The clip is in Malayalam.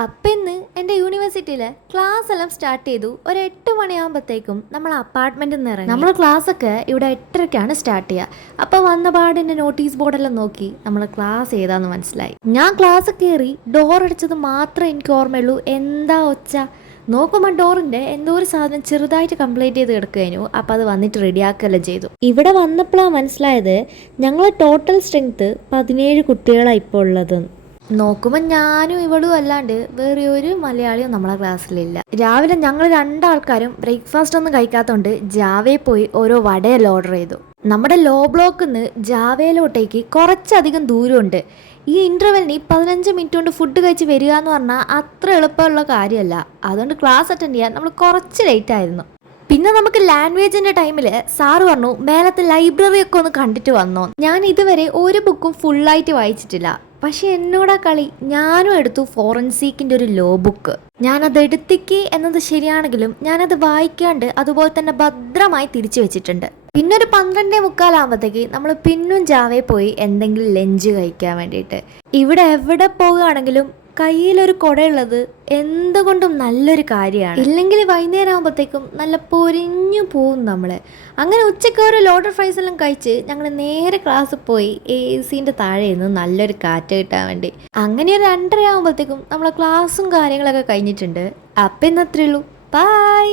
അപ്പം ഇന്ന് എൻ്റെ യൂണിവേഴ്സിറ്റിയിൽ ക്ലാസ് എല്ലാം സ്റ്റാർട്ട് ചെയ്തു. ഒരു 8 മണിയാകുമ്പോഴത്തേക്കും നമ്മൾ അപ്പാർട്ട്മെൻറ്റിൽ നിന്ന് ഇറങ്ങി. നമ്മുടെ ക്ലാസ്സൊക്കെ ഇവിടെ 8:30-ക്കാണ് സ്റ്റാർട്ട് ചെയ്യുക. അപ്പോൾ വന്ന പാടിൻ്റെ നോട്ടീസ് ബോർഡെല്ലാം നോക്കി നമ്മൾ ക്ലാസ് ഏതാന്ന് മനസ്സിലായി. ഞാൻ ക്ലാസ് കയറി ഡോർ അടിച്ചത് മാത്രമേ എനിക്ക് ഓർമ്മയുള്ളൂ. എന്താ ഒച്ച നോക്കുമ്പോൾ ഡോറിൻ്റെ എന്തോ ഒരു സാധനം ചെറുതായിട്ട് കംപ്ലീറ്റ് ചെയ്ത് കിടക്കുകയായിരുന്നു. അപ്പോൾ അത് വന്നിട്ട് റെഡിയാക്കുകയെല്ലാം ചെയ്തു. ഇവിടെ വന്നപ്പോഴാണ് മനസ്സിലായത് ഞങ്ങൾ ടോട്ടൽ സ്ട്രെങ്ത്ത് 17 കുട്ടികളാണ് ഇപ്പോൾ ഉള്ളത്. നോക്കുമ്പോൾ ഞാനും ഇവളും അല്ലാണ്ട് വേറെ ഒരു മലയാളിയും നമ്മളെ ക്ലാസ്സിലില്ല. രാവിലെ ഞങ്ങൾ 2 ആൾക്കാരും ബ്രേക്ക്ഫാസ്റ്റ് ഒന്നും കഴിക്കാത്തതുകൊണ്ട് ജാവയിൽ പോയി ഓരോ വടയെല്ലാം ഓർഡർ ചെയ്തു. നമ്മുടെ ലോ ബ്ലോക്കിൽ നിന്ന് ജാവയിലോട്ടേക്ക് കുറച്ചധികം ദൂരമുണ്ട്. ഈ ഇൻ്റർവെല്ലിന് 15 മിനിറ്റ് കൊണ്ട് ഫുഡ് കഴിച്ച് വരിക എന്ന് പറഞ്ഞാൽ അത്ര എളുപ്പമുള്ള കാര്യമല്ല. അതുകൊണ്ട് ക്ലാസ് അറ്റൻഡ് ചെയ്യാൻ നമ്മൾ കുറച്ച് ലേറ്റ് ആയിരുന്നു. പിന്നെ നമുക്ക് ലാംഗ്വേജിൻ്റെ ടൈമിൽ സാറ് പറഞ്ഞു മേലത്തെ ലൈബ്രറി ഒക്കെ ഒന്ന് കണ്ടിട്ട് വന്നോ. ഞാൻ ഇതുവരെ ഒരു ബുക്കും ഫുള്ളായിട്ട് വായിച്ചിട്ടില്ല. പക്ഷെ എന്നോടാ കളി. ഞാനും എടുത്തു ഫോറൻസിക്കിൻ്റെ ഒരു ലോ ബുക്ക്. ഞാനത് എടുത്തിക്ക് എന്നത് ശരിയാണെങ്കിലും ഞാനത് വായിക്കാണ്ട് അതുപോലെ തന്നെ ഭദ്രമായി തിരിച്ചു വെച്ചിട്ടുണ്ട്. പിന്നെ ഒരു 12:45 നമ്മൾ പിന്നും ജാവയിൽ പോയി എന്തെങ്കിലും ലഞ്ച് കഴിക്കാൻ വേണ്ടിയിട്ട്. ഇവിടെ എവിടെ പോവുകയാണെങ്കിലും കയ്യിലൊരു കുടയുള്ളത് എന്തുകൊണ്ടും നല്ലൊരു കാര്യമാണ്. ഇല്ലെങ്കിൽ വൈകുന്നേരം ആകുമ്പോഴത്തേക്കും നല്ല പൊരിഞ്ഞു പോവും നമ്മൾ. അങ്ങനെ ഉച്ചയ്ക്ക് ഒരു ലോഡർ ഫ്രൈസ് എല്ലാം കഴിച്ച് ഞങ്ങൾ നേരെ ക്ലാസ്സിൽ പോയി AC-ൻ്റെ താഴെ നിന്ന് നല്ലൊരു കാറ്റ് കിട്ടാൻ വേണ്ടി. അങ്ങനെ ഒരു 2:30 ആകുമ്പോഴത്തേക്കും നമ്മളെ ക്ലാസ്സും കാര്യങ്ങളൊക്കെ കഴിഞ്ഞിട്ടുണ്ട്. അപ്പം ഇന്നത്രേ ഉള്ളൂ. ബൈ.